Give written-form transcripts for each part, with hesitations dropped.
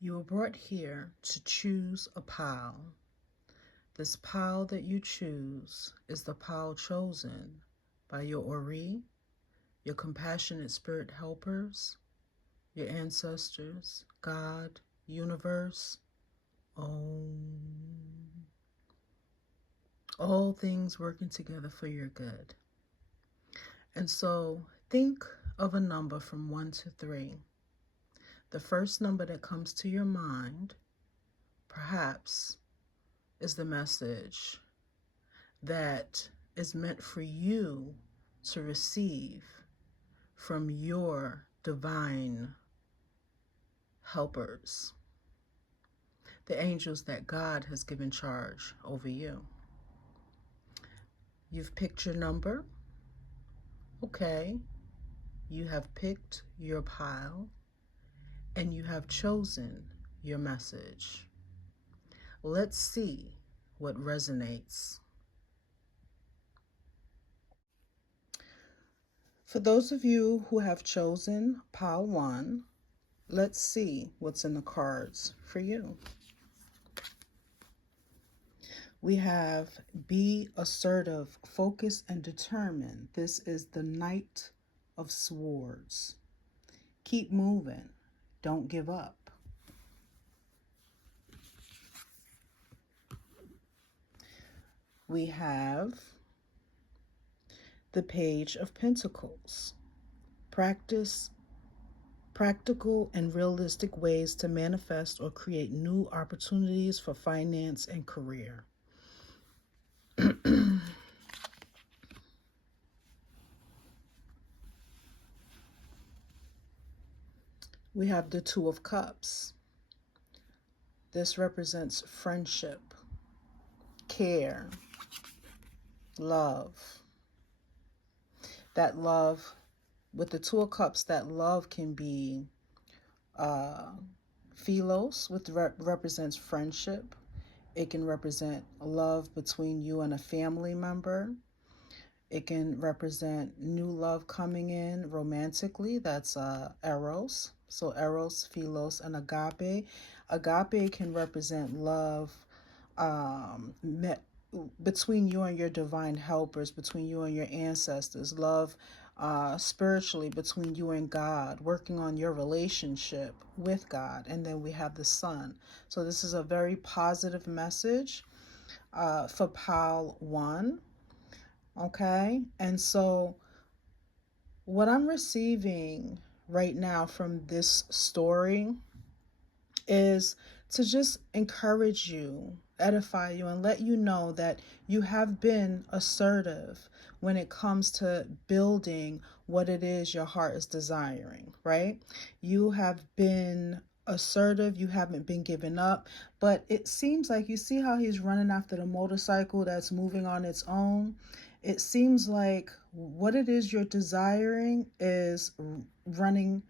You were brought here to choose a pile. This pile that you choose is the pile chosen by your Ori, your compassionate spirit helpers, your ancestors, God, universe, Om. All things working together for your good. And so think of a number from 1 to 3. The first number that comes to your mind, perhaps, is the message that is meant for you to receive from your divine helpers, the angels that God has given charge over you. You've picked your number. Okay. You have picked your pile and you have chosen your message. Let's see what resonates. For those of you who have chosen pile 1, let's see what's in the cards for you. We have be assertive, focus, and determined. This is the Knight of Swords. Keep moving. Don't give up. We have the Page of Pentacles. Practice practical and realistic ways to manifest or create new opportunities for finance and career. We have the Two of Cups. This represents friendship, care, love. That love, with the Two of Cups, that love can be philos, which represents friendship. It can represent love between you and a family member. It can represent new love coming in romantically. That's eros. So eros, philos, and agape. Agape can represent love between you and your divine helpers, between you and your ancestors. Love spiritually between you and God, working on your relationship with God. And then we have the Sun. So this is a very positive message for pile 1. Okay, and so what I'm receiving right now from this story is to just encourage you, edify you, and let you know that you have been assertive when it comes to building what it is your heart is desiring, right? You have been assertive, you haven't been giving up, but it seems like, you see how he's running after the motorcycle that's moving on its own? It seems like what it is you're desiring is running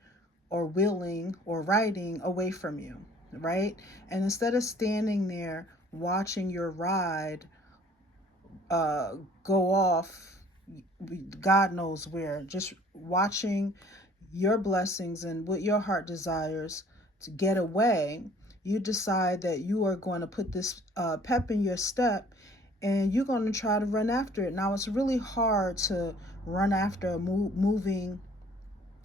or willing or riding away from you, right? And instead of standing there watching your ride go off, God knows where, just watching your blessings and what your heart desires to get away, you decide that you are going to put this pep in your step and you're going to try to run after it. Now, it's really hard to run after a moving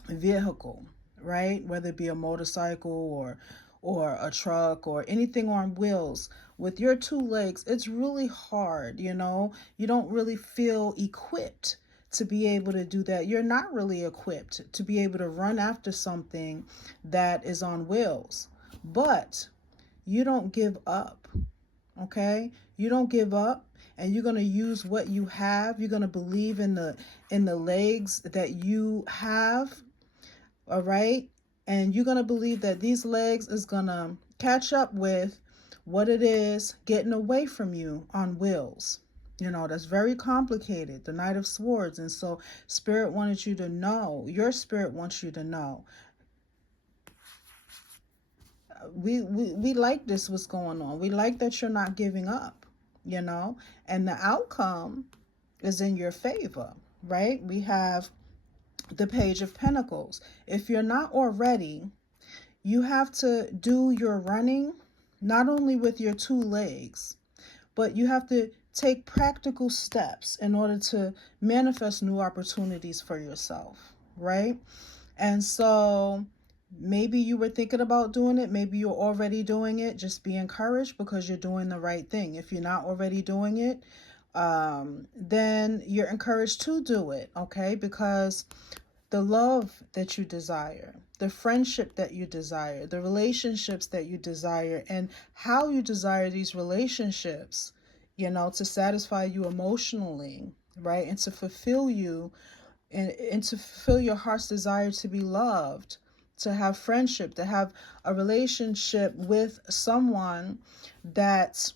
vehicle, right? Whether it be a motorcycle or a truck or anything on wheels. With your 2 legs, it's really hard, you know? You don't really feel equipped to be able to do that. You're not really equipped to be able to run after something that is on wheels. But you don't give up, okay? You don't give up, and you're going to use what you have. You're going to believe in the legs that you have. All right, and you're going to believe that these legs is going to catch up with what it is getting away from you on wheels. You know, that's very complicated, the Knight of Swords. And so Spirit wanted you to know, your spirit wants you to know, we like this, what's going on. We like that you're not giving up, you know, and the outcome is in your favor, right? We have the Page of Pentacles. If you're not already, you have to do your running not only with your two legs, but you have to take practical steps in order to manifest new opportunities for yourself, right? And so maybe you were thinking about doing it, maybe you're already doing it. Just be encouraged because you're doing the right thing. If you're not already doing it, then you're encouraged to do it, okay? Because the love that you desire, the friendship that you desire, the relationships that you desire, and how you desire these relationships, to satisfy you emotionally, right? And to fulfill you and to fulfill your heart's desire to be loved, to have friendship, to have a relationship with someone that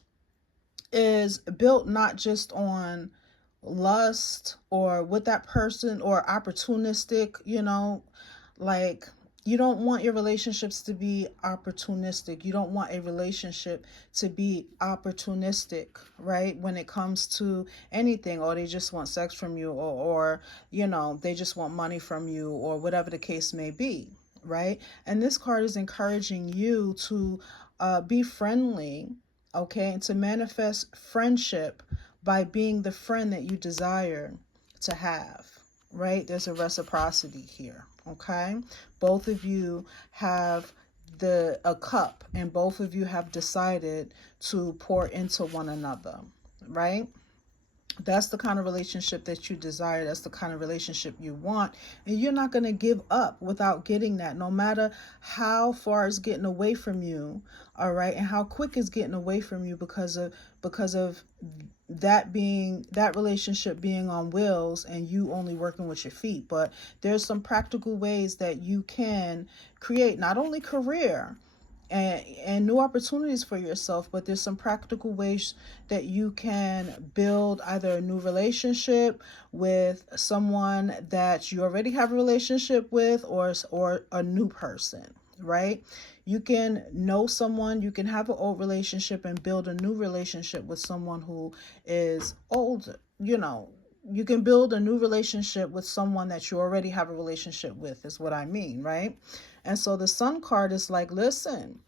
is built not just on lust or with that person or opportunistic, like you don't want your relationships to be opportunistic. You don't want a relationship to be opportunistic, right? When it comes to anything, or they just want sex from you, or they just want money from you, or whatever the case may be, right? And this card is encouraging you to be friendly, okay, and to manifest friendship by being the friend that you desire to have, right? There's a reciprocity here, okay? Both of you have a cup, and both of you have decided to pour into one another, right? That's the kind of relationship that you desire. That's the kind of relationship you want. And you're not going to give up without getting that, no matter how far it's getting away from you. All right. And how quick it's getting away from you because of that relationship being on wheels and you only working with your feet. But there's some practical ways that you can create not only career and new opportunities for yourself, but there's some practical ways that you can build either a new relationship with someone that you already have a relationship with, or a new person, right? You can know someone, you can have an old relationship and build a new relationship with someone who is old. You can build a new relationship with someone that you already have a relationship with, is what I mean, right? And so the Sun card is like, listen,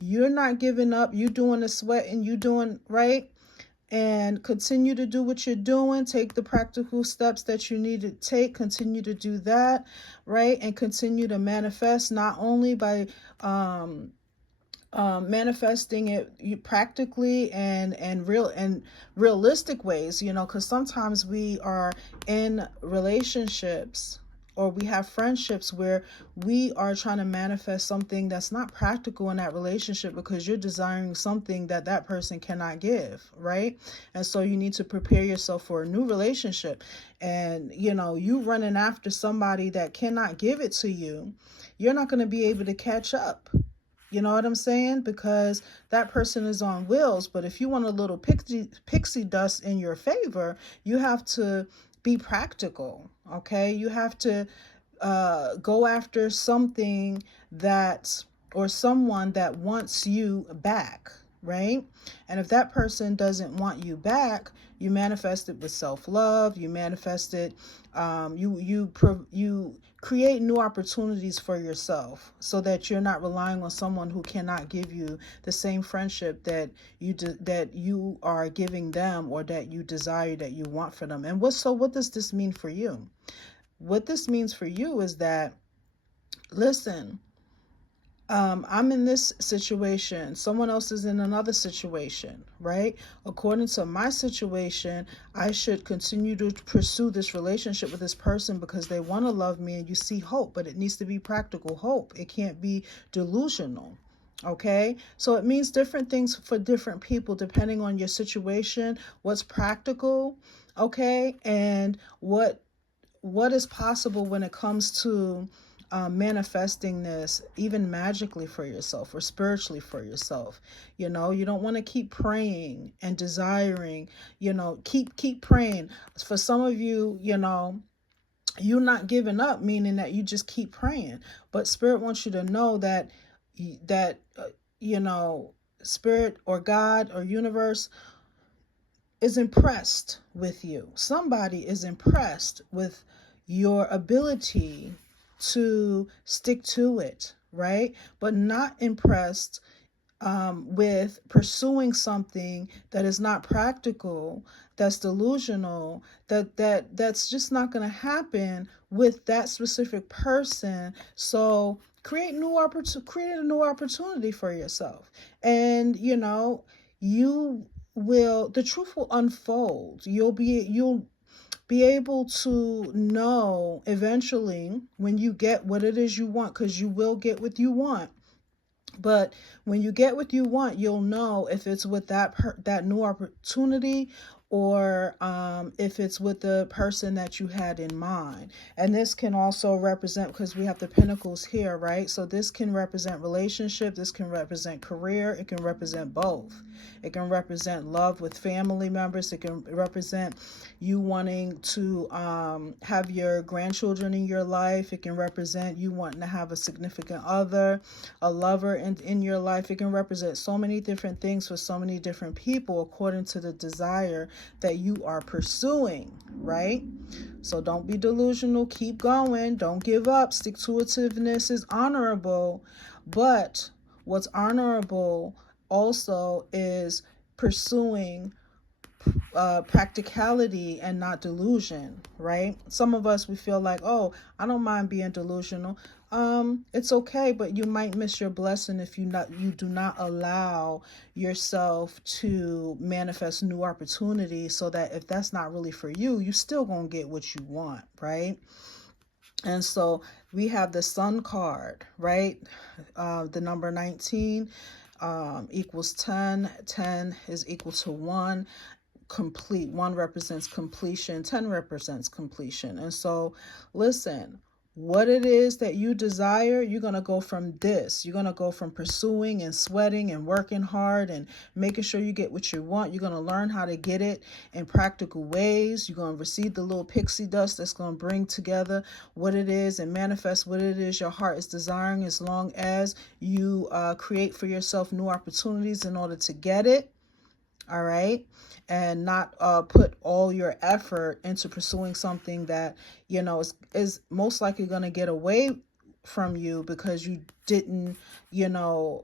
you're not giving up. You doing the sweat and you doing right, and continue to do what you're doing. Take the practical steps that you need to take. Continue to do that, right? And continue to manifest, not only by manifesting it practically and realistic ways, because sometimes we are in relationships or we have friendships where we are trying to manifest something that's not practical in that relationship because you're desiring something that that person cannot give, right? And so you need to prepare yourself for a new relationship. And you running after somebody that cannot give it to you, you're not going to be able to catch up. You know what I'm saying? Because that person is on wheels. But if you want a little pixie dust in your favor, you have to be practical, okay? You have to go after something or someone that wants you back, right? And if that person doesn't want you back, you manifest it with self-love. You manifest it. You create new opportunities for yourself so that you're not relying on someone who cannot give you the same friendship that you are giving them, or that you desire, that you want for them. And what does this mean for you? What this means for you is that, listen, I'm in this situation, someone else is in another situation, right? According to my situation, I should continue to pursue this relationship with this person because they want to love me, and you see hope, but it needs to be practical hope. It can't be delusional. Okay, so it means different things for different people depending on your situation, what's practical, okay, and what is possible when it comes to manifesting this, even magically for yourself or spiritually for yourself. You don't want to keep praying and desiring, keep praying. For some of you, you're not giving up, meaning that you just keep praying. But Spirit wants you to know that you know Spirit or God or universe is impressed with you. Somebody is impressed with your ability to stick to it, right? But not impressed with pursuing something that is not practical, that's delusional, that's just not going to happen with that specific person. So create a new opportunity for yourself, and you the truth will unfold. You'll be able to know eventually when you get what it is you want, because you will get what you want. But when you get what you want, you'll know if it's with that new opportunity, or if it's with the person that you had in mind. And this can also represent, because we have the pentacles here, right? So this can represent relationship, this can represent career, it can represent both. It can represent love with family members, it can represent you wanting to have your grandchildren in your life, it can represent you wanting to have a significant other, a lover in your life. It can represent so many different things for so many different people according to the desire that you are pursuing, right? So don't be delusional. Keep going. Don't give up. Stick-to-itiveness is honorable. But what's honorable also is pursuing practicality and not delusion, right? Some of us, we feel like, oh, I don't mind being delusional. It's okay, but you might miss your blessing if you do not allow yourself to manifest new opportunities, so that if that's not really for you, you still gonna get what you want, right? And so we have the Sun card, right? The number 19 equals 10. 10 is equal to 1. Complete. 1 represents completion, 10 represents completion. And so listen, what it is that you desire, you're going to go from this. You're going to go from pursuing and sweating and working hard and making sure you get what you want. You're going to learn how to get it in practical ways. You're going to receive the little pixie dust that's going to bring together what it is and manifest what it is your heart is desiring, as long as you create for yourself new opportunities in order to get it. All right. And not put all your effort into pursuing something that, is most likely going to get away from you because you didn't,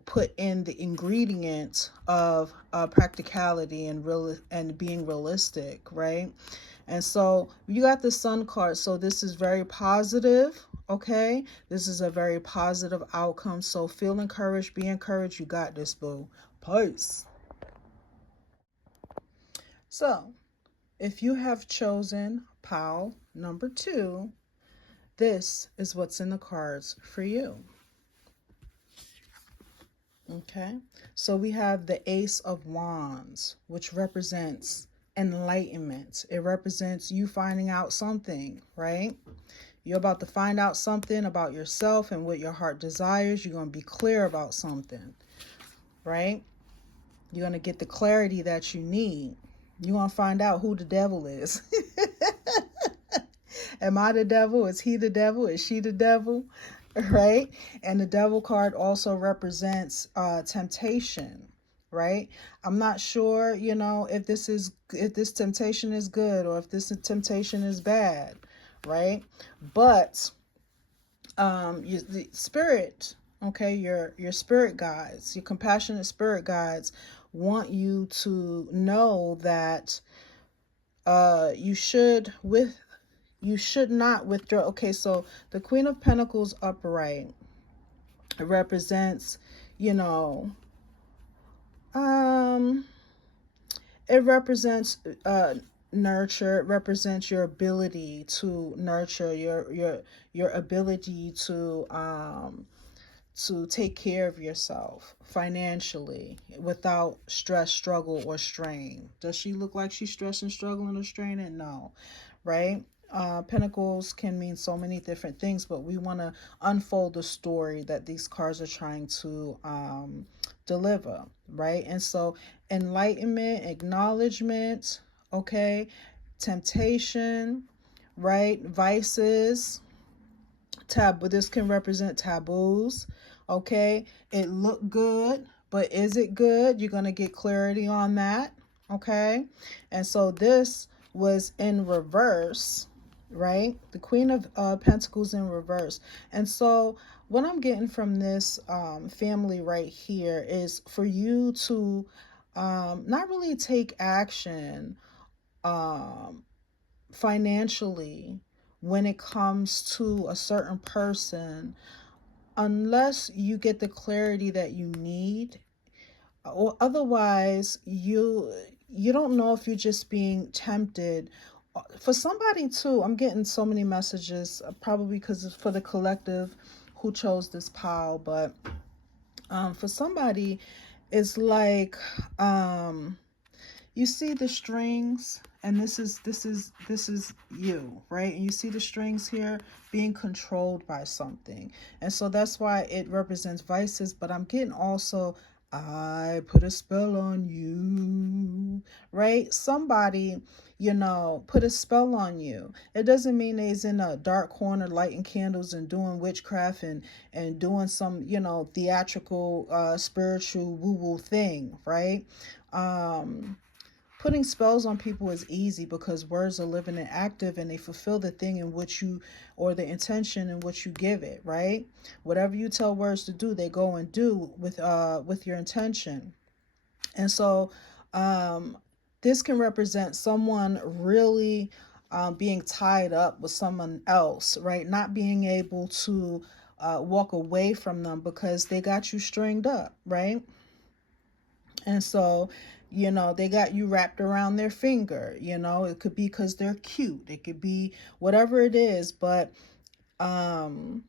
put in the ingredient of practicality and being realistic, right? And so you got the Sun card. So this is very positive. Okay. This is a very positive outcome. So feel encouraged, be encouraged. You got this, boo. Peace. So, if you have chosen pile number 2, this is what's in the cards for you. Okay, so we have the Ace of Wands, which represents enlightenment. It represents you finding out something, right? You're about to find out something about yourself and what your heart desires. You're going to be clear about something, right? You're going to get the clarity that you need. You're going to find out who the devil is. Am I the devil? Is he the devil? Is she the devil? Right? And the devil card also represents temptation, right? I'm not sure, if this temptation is good or if this temptation is bad, right? But the spirit, okay, your spirit guides, your compassionate spirit guides want you to know that you should not withdraw. Okay, so the Queen of Pentacles upright represents, it represents nurture. It represents your ability to nurture, your ability to take care of yourself financially without stress, struggle, or strain. Does she look like she's stressing, struggling, or straining? No, right? Pentacles can mean so many different things, but we want to unfold the story that these cards are trying to deliver, right? And so enlightenment, acknowledgement, okay, temptation, right? Vices, taboo. This can represent taboos. Okay, it looked good, but is it good? You're going to get clarity on that. Okay, and so this was in reverse, right? The Queen of Pentacles in reverse. And so what I'm getting from this family right here is for you to not really take action um, financially when it comes to a certain person unless you get the clarity that you need, or otherwise you don't know if you're just being tempted. For somebody too, I'm getting so many messages, probably because it's for the collective who chose this pile, but for somebody it's like you see the strings, and this is you, right? And you see the strings here being controlled by something, and so that's why it represents vices. But I'm getting also, I put a spell on you, right? Somebody, put a spell on you. It doesn't mean they's in a dark corner lighting candles and doing witchcraft and doing some, theatrical spiritual woo woo thing, right? um Putting spells on people is easy because words are living and active, and they fulfill the thing in which you, or the intention in which you give it, right? Whatever you tell words to do, they go and do with your intention. And so um this can represent someone really being tied up with someone else, right? Not being able to walk away from them because they got you stringed up, right? And so, they got you wrapped around their finger. It could be because they're cute. It could be whatever it is. But um,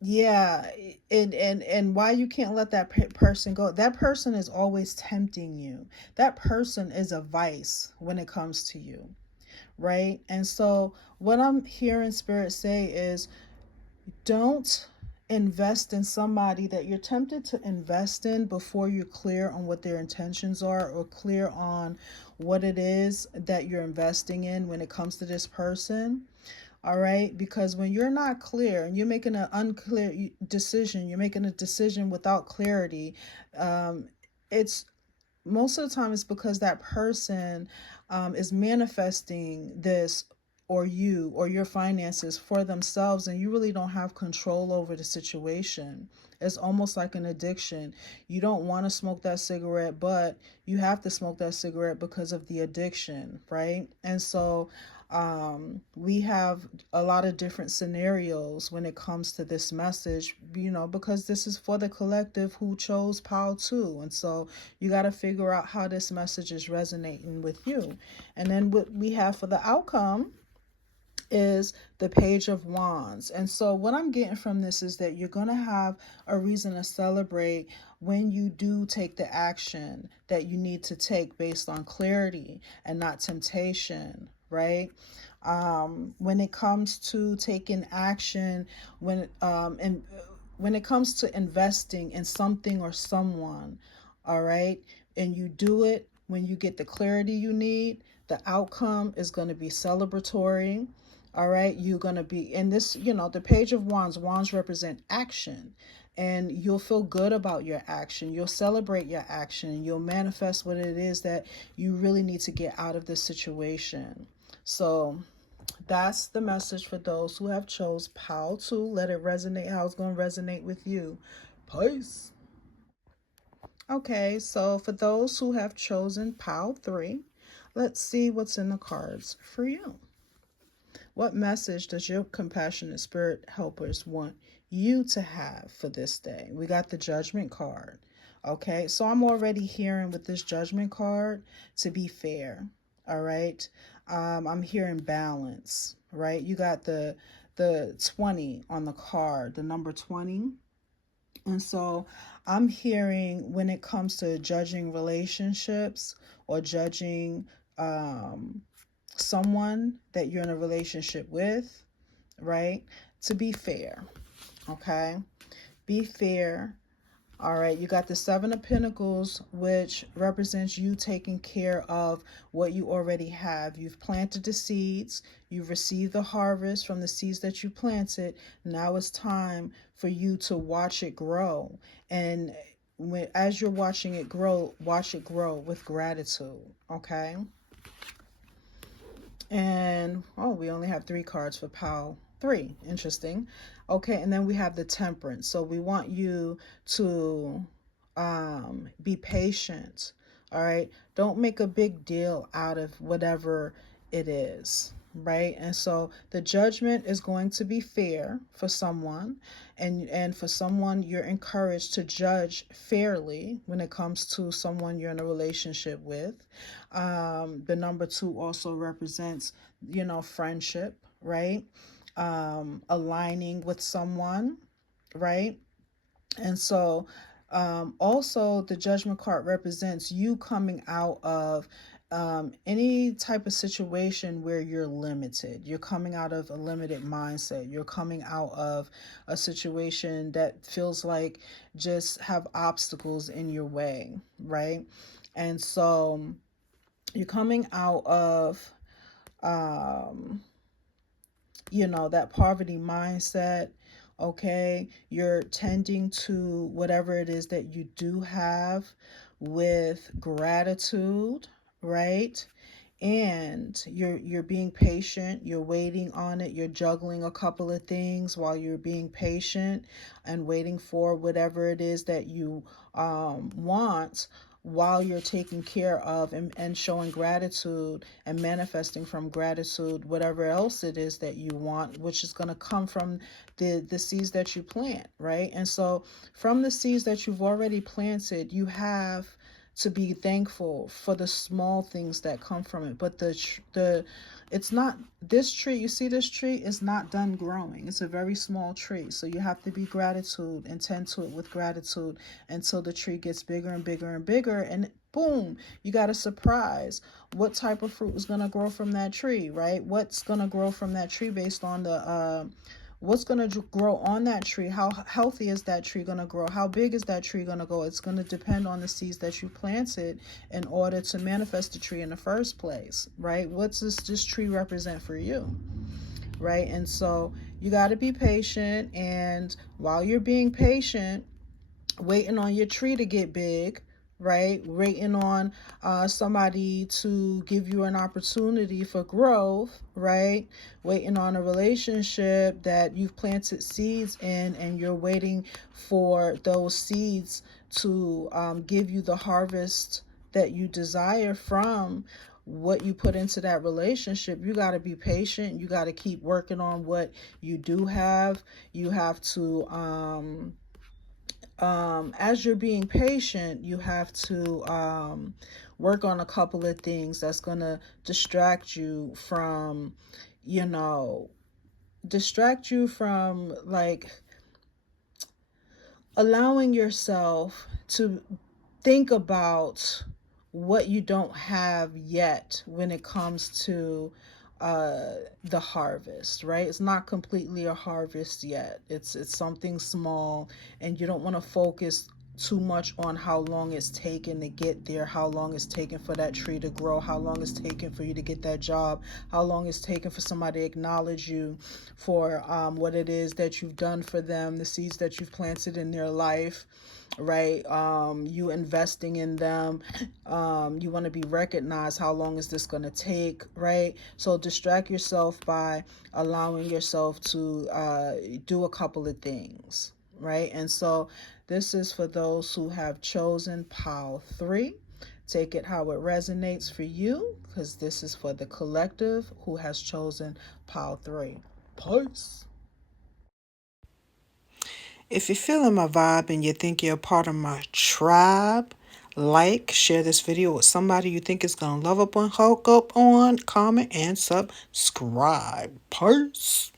yeah, and why you can't let that person go? That person is always tempting you. That person is a vice when it comes to you, right? And so, what I'm hearing Spirit say is, don't invest in somebody that you're tempted to invest in before you're clear on what their intentions are, or clear on what it is that you're investing in when it comes to this person. All right, because when you're not clear and you're making an unclear decision, you're making a decision without clarity. It's Most of the time it's because that person is manifesting this, or you, or your finances for themselves, and you really don't have control over the situation. It's almost like an addiction. You don't want to smoke that cigarette, but you have to smoke that cigarette because of the addiction, right? And so we have a lot of different scenarios when it comes to this message, because this is for the collective who chose POW 2. And so you got to figure out how this message is resonating with you. And then what we have for the outcome is the Page of Wands. And so what I'm getting from this is that you're going to have a reason to celebrate when you do take the action that you need to take based on clarity and not temptation, right? When it comes to taking action, and when it comes to investing in something or someone, all right, and you do it when you get the clarity you need, the outcome is going to be celebratory. All right, you're going to be in this, the Page of Wands represent action, and you'll feel good about your action. You'll celebrate your action. You'll manifest what it is that you really need to get out of this situation. So that's the message for those who have chose POW 2. Let it resonate how it's going to resonate with you. Peace. Okay, so for those who have chosen POW 3, let's see what's in the cards for you. What message does your compassionate spirit helpers want you to have for this day? We got the Judgment card. Okay, so I'm already hearing with this Judgment card to be fair. All right, I'm hearing balance. Right, you got the 20 on the card, the number 20. And so I'm hearing when it comes to judging relationships, or judging someone that you're in a relationship with, right? To be fair, okay? Be fair. All right, you got the Seven of Pentacles, which represents you taking care of what you already have. You've planted the seeds. You've received the harvest from the seeds that you planted. Now it's time for you to watch it grow. And as you're watching it grow, watch it grow with gratitude, okay? And, we only have 3 cards for POW 3. Interesting. Okay, and then we have the temperance. So we want you to be patient. All right, don't make a big deal out of whatever it is, right? And so the judgment is going to be fair for someone, and for someone you're encouraged to judge fairly when it comes to someone you're in a relationship with. The number two also represents, friendship, right? Aligning with someone, right? And so also the judgment card represents you coming out of any type of situation where you're limited. You're coming out of a limited mindset. You're coming out of a situation that feels like just have obstacles in your way, right? And so you're coming out of um, that poverty mindset. Okay, you're tending to whatever it is that you do have with gratitude, right? And you're being patient, you're waiting on it, you're juggling a couple of things while you're being patient and waiting for whatever it is that you want, while you're taking care of and showing gratitude and manifesting from gratitude whatever else it is that you want, which is going to come from the seeds that you plant, right? And so from the seeds that you've already planted, you have to be thankful for the small things that come from it. But the it's not, this tree, you see this tree is not done growing. It's a very small tree. So you have to be gratitude and tend to it with gratitude until the tree gets bigger and bigger and bigger, and boom, you got a surprise. What type of fruit is going to grow from that tree, right? What's going to grow from that tree based on the what's going to grow on that tree? How healthy is that tree going to grow? How big is that tree going to go? It's going to depend on the seeds that you planted in order to manifest the tree in the first place, right? What's this tree represent for you, right? And so you got to be patient, and while you're being patient, waiting on your tree to get big, right? Waiting on somebody to give you an opportunity for growth, right? Waiting on a relationship that you've planted seeds in, and you're waiting for those seeds to give you the harvest that you desire from what you put into that relationship. You got to be patient. You got to keep working on what you do have. You have to as you're being patient, you have to work on a couple of things that's going to distract you from, you know, like allowing yourself to think about what you don't have yet when it comes to the harvest, right? It's not completely a harvest yet. It's something small, and you don't want to focus too much on how long it's taken to get there, how long it's taken for that tree to grow, how long it's taken for you to get that job, how long it's taken for somebody to acknowledge you for what it is that you've done for them, the seeds that you've planted in their life, right? You investing in them. You want to be recognized. How long is this going to take, right? So distract yourself by allowing yourself to do a couple of things, right? And so this is for those who have chosen pile 3. Take it how it resonates for you, because this is for the collective who has chosen pile 3. Peace. If you're feeling my vibe and you think you're a part of my tribe, like, share this video with somebody you think is going to love up on, hook up on, comment, and subscribe. Peace.